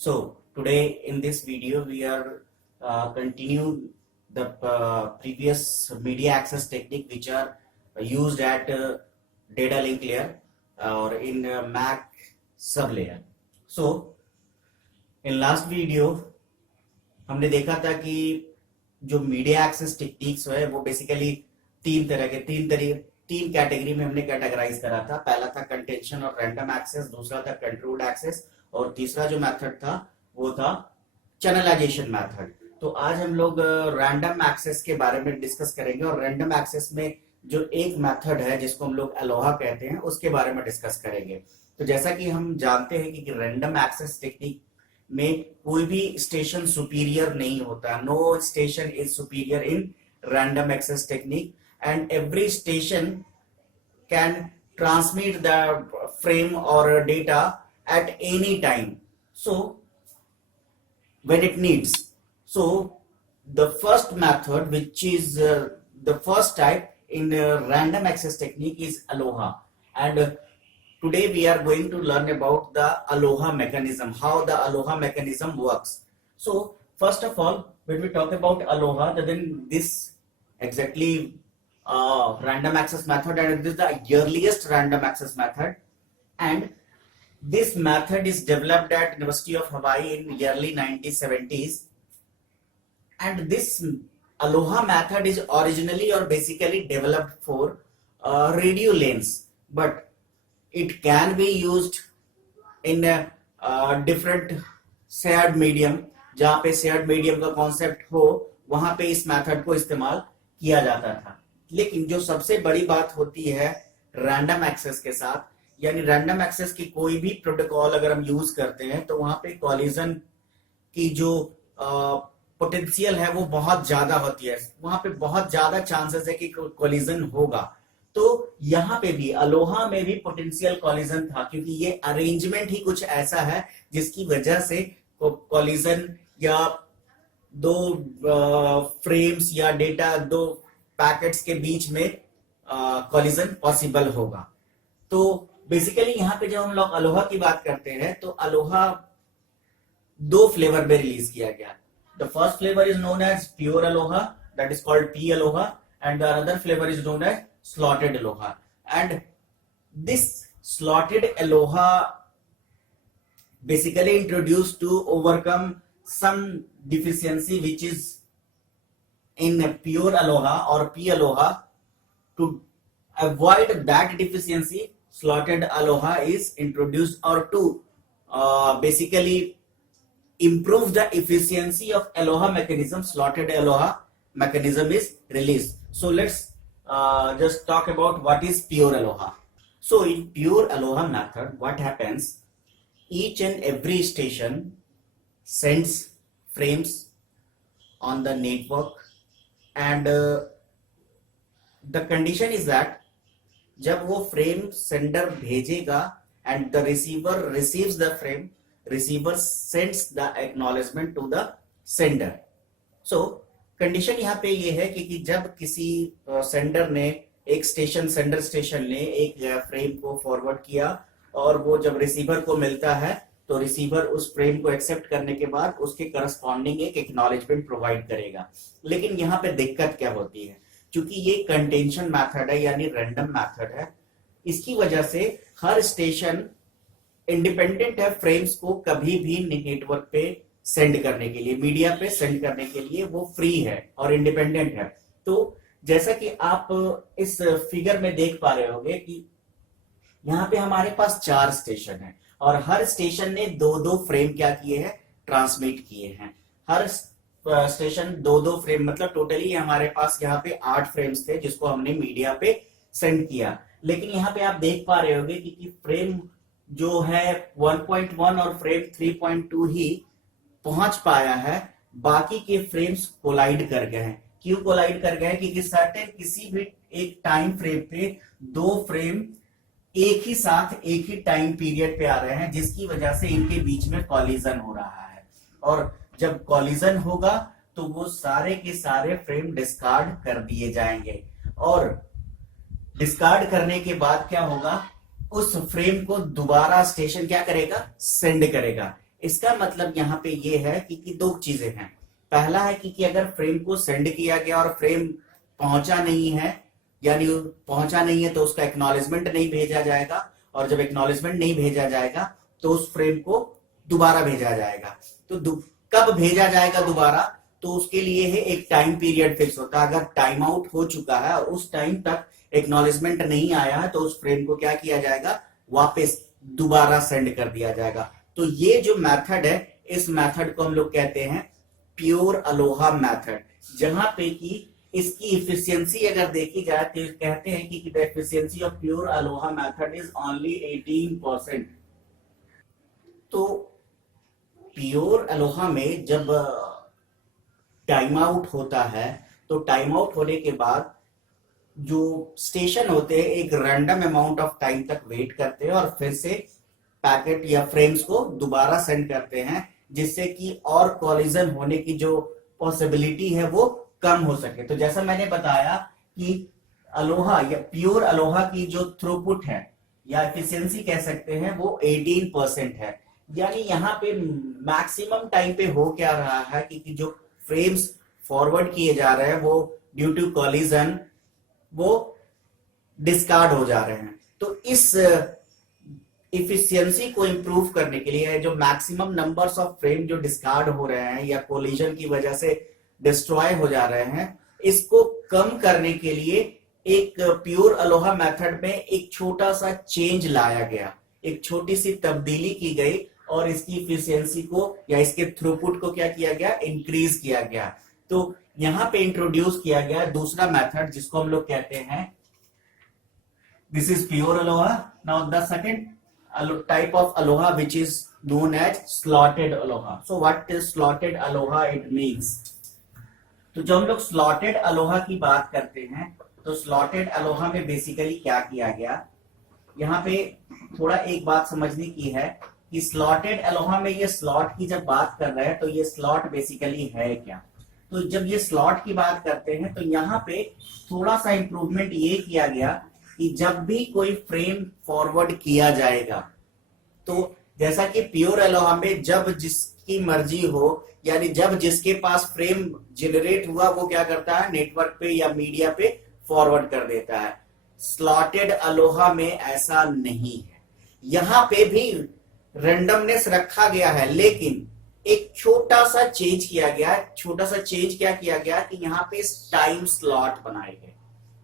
So today in this video we are continue the previous media access technique which are used at data link layer or in MAC sub layer. So in last video हमने देखा था कि जो media access techniques है वो basically तीन category में हमने कैटेगराइज करा था। पहला था कंटेंशन और रैंडम एक्सेस, दूसरा था कंट्रोल्ड एक्सेस और तीसरा जो मेथड था वो था चैनलाइजेशन मेथड। तो आज हम लोग रैंडम एक्सेस के बारे में डिस्कस करेंगे और रैंडम एक्सेस में जो एक मेथड है जिसको हम लोग अलोहा कहते हैं उसके बारे में डिस्कस करेंगे। तो जैसा कि हम जानते हैं कि रैंडम एक्सेस टेक्निक में कोई भी स्टेशन सुपीरियर नहीं होता। No station is superior in random access technique and every station can transmit the frame or data at any time, so when it needs. So the first method, which is the first type in random access technique, is Aloha, and today we are going to learn about the Aloha mechanism, how the Aloha mechanism works. So first of all, when we talk about Aloha, then this exactly random access method, and this is the earliest random access method, and this method is developed at University of Hawaii in early 1970s. And this Aloha method is originally or basically developed for radio lanes, but it can be used in a different shared medium. जहाँ पे shared medium का concept हो वहां पे इस method को इस्तेमाल किया जाता था। लेकिन जो सबसे बड़ी बात होती है रैंडम एक्सेस के साथ, यानी रैंडम एक्सेस की कोई भी प्रोटोकॉल अगर हम यूज करते हैं तो वहां पे कॉलिजन की जो पोटेंशियल है वो बहुत ज्यादा होती है, वहां पे बहुत ज्यादा चांसेस है कि कॉलिजन होगा। तो यहाँ पे भी अलोहा में भी पोटेंशियल कॉलिजन था, क्योंकि ये अरेंजमेंट ही कुछ ऐसा है जिसकी वजह से कॉलिजन या दो फ्रेम्स या डेटा, दो पैकेट्स के बीच में कॉलिजन पॉसिबल होगा। तो बेसिकली यहाँ पे जब हम लोग अलोहा की बात करते हैं तो अलोहा दो फ्लेवर में रिलीज किया गया। The first flavour is known as pure ALOHA, that is called P ALOHA, and the other flavour is known as slotted ALOHA. And this slotted ALOHA basically introduced to overcome some deficiency which is in pure Aloha or P Aloha. To avoid that deficiency, slotted Aloha is introduced, or to basically improve the efficiency of Aloha mechanism, slotted Aloha mechanism is released. So let's just talk about what is pure Aloha. So in pure Aloha method, what happens? Each and every station sends frames on the network, and the condition is that जब वो frame sender भेजेगा and the receiver receives the frame, receiver sends the acknowledgement to the sender. So condition यहाँ पे ये है कि जब किसी सेंडर ने एक स्टेशन, सेंडर स्टेशन ने एक फ्रेम को फॉरवर्ड किया और वो जब रिसीवर को मिलता है तो रिसीवर उस फ्रेम को एक्सेप्ट करने के बाद उसके करस्पॉन्डिंग एक एक्नॉलेजमेंट प्रोवाइड करेगा। लेकिन यहाँ पे दिक्कत क्या होती है, क्योंकि ये कंटेंशन मेथड है यानी रैंडम मेथड है, इसकी वजह से हर स्टेशन इंडिपेंडेंट है फ्रेम्स को कभी भी नेटवर्क पे सेंड करने के लिए, मीडिया पे सेंड करने के लिए वो फ्री है और इंडिपेंडेंट है। तो जैसा कि आप इस फिगर में देख पा रहे होंगे कि यहाँ पे हमारे पास 4 स्टेशन है और हर स्टेशन ने दो फ्रेम क्या किए हैं, ट्रांसमिट किए हैं। हर स्टेशन दो फ्रेम, मतलब टोटली हमारे पास यहाँ पे 8 फ्रेम्स थे जिसको हमने मीडिया पे सेंड किया। लेकिन यहाँ पे आप देख पा रहे होंगे कि फ्रेम जो है 1.1 और फ्रेम 3.2 ही पहुंच पाया है, बाकी के फ्रेम्स कोलाइड कर गए हैं। क्यों कोलाइड कर गए? क्योंकि सर्टेन किसी भी एक टाइम फ्रेम पे 2 फ्रेम एक ही साथ एक ही टाइम पीरियड पे आ रहे हैं, जिसकी वजह से इनके बीच में कॉलिजन हो रहा है। और जब कॉलिजन होगा तो वो सारे के सारे फ्रेम डिस्कार्ड कर दिए जाएंगे, और डिस्कार्ड करने के बाद क्या होगा, उस फ्रेम को दोबारा स्टेशन क्या करेगा, सेंड करेगा। इसका मतलब यहाँ पे ये है कि दो चीजें हैं। पहला है कि अगर फ्रेम को सेंड किया गया और फ्रेम पहुंचा नहीं है, यानी पहुंचा नहीं है तो उसका एक्नॉलेजमेंट नहीं भेजा जाएगा, और जब एक्नॉलेजमेंट नहीं भेजा जाएगा तो उस फ्रेम को दोबारा भेजा जाएगा। तो कब भेजा जाएगा दोबारा, तो उसके लिए है एक टाइम पीरियड फिक्स होता है। अगर टाइम आउट हो चुका है और उस टाइम तक एक्नॉलेजमेंट नहीं आया है तो उस फ्रेम को क्या किया जाएगा, वापस दोबारा सेंड कर दिया जाएगा। तो ये जो मेथड है, इस मेथड को हम लोग कहते हैं प्योर अलोहा मेथड, जहां पे कि इसकी इफिशियंसी अगर देखी जाए तो कहते हैं कि the efficiency of pure Aloha method is only 18%। तो प्योर अलोहा में जब टाइम आउट होता है तो टाइम आउट होने के बाद जो स्टेशन होते हैं एक रैंडम अमाउंट ऑफ टाइम तक वेट करते हैं और फिर से पैकेट या फ्रेम्स को दोबारा सेंड करते हैं, जिससे कि और कॉलिजन होने की जो पॉसिबिलिटी है वो कम हो सके। तो जैसा मैंने बताया कि अलोहा या प्योर अलोहा की जो थ्रूपुट है या एफिशिएंसी कह सकते हैं वो 18% है। यानी यहाँ पे मैक्सिमम टाइम पे हो क्या रहा है कि जो फ्रेम्स फॉरवर्ड किए जा रहे हैं वो ड्यू टू कॉलिजन वो डिस्कार्ड हो जा रहे हैं। तो इस इफिशियंसी को इंप्रूव करने के लिए जो मैक्सिमम नंबर्स ऑफ फ्रेम जो डिस्कार्ड हो रहे हैं या कोलिजन की वजह से डिस्ट्रॉय हो जा रहे हैं, इसको कम करने के लिए एक प्योर अलोहा मेथड में एक छोटा सा चेंज लाया गया, एक छोटी सी तब्दीली की गई और इसकी इफिशियंसी को या इसके थ्रूपुट को क्या किया गया, इंक्रीज किया गया। तो यहां पे इंट्रोड्यूस किया गया दूसरा मेथड जिसको हम लोग कहते हैं, this is pure Aloha. Now the second type of aloha which is known as slotted aloha. So what is slotted aloha? It means, तो जब हम लोग slotted aloha की बात करते हैं तो slotted aloha में बेसिकली क्या किया गया, यहाँ पे थोड़ा एक बात समझने की है कि slotted aloha में ये slot की जब बात कर रहे हैं तो ये slot बेसिकली है क्या। तो जब ये slot की बात करते हैं तो यहाँ पे थोड़ा सा इंप्रूवमेंट ये किया गया कि जब भी कोई फ्रेम फॉरवर्ड किया जाएगा तो जैसा कि प्योर अलोहा में जब जिसकी मर्जी हो, यानी जब जिसके पास फ्रेम जनरेट हुआ वो क्या करता है, नेटवर्क पे या मीडिया पे फॉरवर्ड कर देता है। स्लॉटेड अलोहा में ऐसा नहीं है, यहां पे भी रेंडमनेस रखा गया है लेकिन एक छोटा सा चेंज किया गया है। छोटा सा चेंज क्या किया गया कि यहाँ पे टाइम स्लॉट बनाए गए,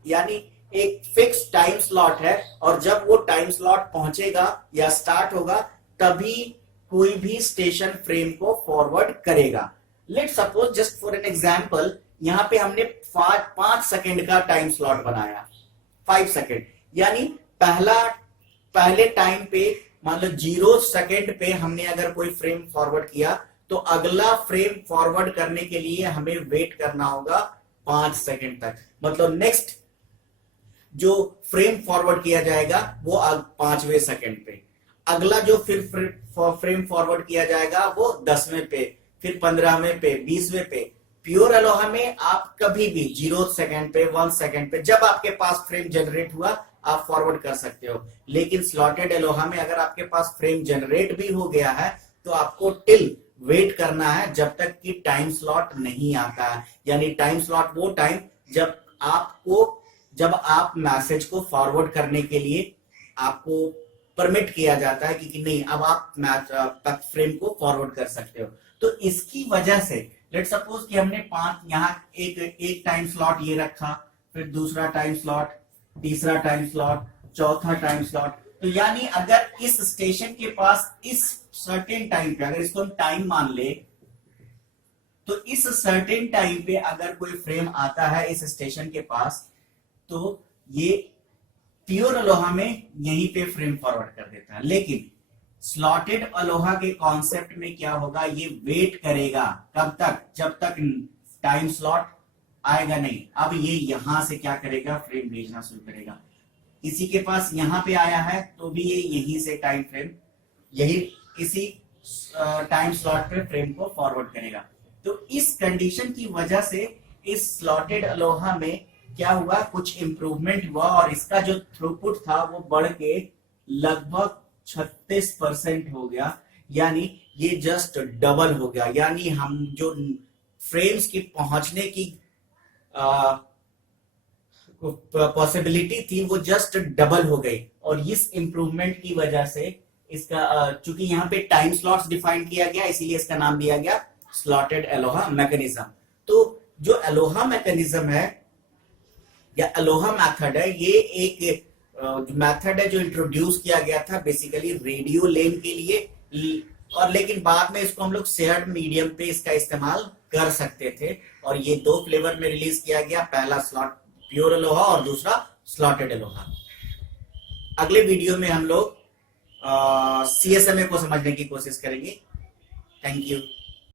यानी एक फिक्स टाइम स्लॉट है और जब वो टाइम स्लॉट पहुंचेगा या स्टार्ट होगा तभी कोई भी स्टेशन फ्रेम को फॉरवर्ड करेगा। Let suppose just for an example यहां पे हमने 5 सेकंड का टाइम स्लॉट बनाया, 5 सेकंड, यानी पहले टाइम पे मान लो 0 सेकंड पे हमने अगर कोई फ्रेम फॉरवर्ड किया तो अगला फ्रेम फॉरवर्ड करने के लिए हमें वेट करना होगा 5 सेकंड तक। मतलब नेक्स्ट जो फ्रेम फॉरवर्ड किया जाएगा वो 5वें सेकंड पे, अगला जो फिर फ्रेम फॉरवर्ड किया जाएगा वो 10वें पे, फिर 15वें पे, 20वें पे। प्योर अलोहा में आप कभी भी 0 सेकंड पे, 1 सेकंड पे जब आपके पास फ्रेम जनरेट हुआ आप फॉरवर्ड कर सकते हो। लेकिन स्लॉटेड अलोहा में अगर आपके पास फ्रेम जनरेट भी हो गया है तो आपको टिल वेट करना है जब तक कि टाइम स्लॉट नहीं आता है। यानी टाइम स्लॉट वो टाइम जब आप मैसेज को फॉरवर्ड करने के लिए आपको परमिट किया जाता है कि नहीं अब आप फ्रेम को फॉरवर्ड कर सकते हो। तो इसकी वजह से लेट सपोज कि हमने 5 यहाँ एक टाइम स्लॉट ये रखा, फिर दूसरा टाइम स्लॉट, तीसरा टाइम स्लॉट, चौथा टाइम स्लॉट। तो यानी अगर इस स्टेशन के पास इस सर्टेन टाइम पे, अगर इसको हम टाइम मान ले, तो इस सर्टेन टाइम पे अगर कोई फ्रेम आता है इस स्टेशन के पास तो ये प्योर अलोहा में यहीं पे फ्रेम फॉरवर्ड कर देता है। लेकिन स्लॉटेड अलोहा के कॉन्सेप्ट में क्या होगा, ये वेट करेगा कब तक, जब तक टाइम स्लॉट आएगा नहीं। अब ये यहां से क्या करेगा, फ्रेम भेजना शुरू करेगा। किसी के पास यहां पे आया है तो भी ये यहीं से टाइम फ्रेम इसी टाइम स्लॉट पे फ्रेम को फॉरवर्ड करेगा। तो इस कंडीशन की वजह से इस स्लॉटेड अलोहा में क्या हुआ, कुछ इंप्रूवमेंट हुआ और इसका जो थ्रूपुट था वो बढ़ के लगभग 36% हो गया। यानी ये जस्ट डबल हो गया, यानी हम जो फ्रेम्स की पहुंचने की पॉसिबिलिटी थी वो जस्ट डबल हो गई। और इस इंप्रूवमेंट की वजह से इसका चूंकि यहाँ पे टाइम स्लॉट्स डिफाइन किया गया, इसीलिए इसका नाम दिया गया स्लॉटेड अलोहा मैकेनिज्म। तो जो अलोहा मैकेनिज्म है या अलोहा मेथड है, ये एक मेथड है जो इंट्रोड्यूस किया गया था बेसिकली रेडियो लेन के लिए, और लेकिन बाद में इसको हम लोग शेयर्ड मीडियम पे इसका इस्तेमाल कर सकते थे। और ये दो फ्लेवर में रिलीज किया गया, पहला स्लॉट प्योर अलोहा और दूसरा स्लॉटेड अलोहा। अगले वीडियो में हम लोग CSMA को समझने की कोशिश करेंगे। Thank you.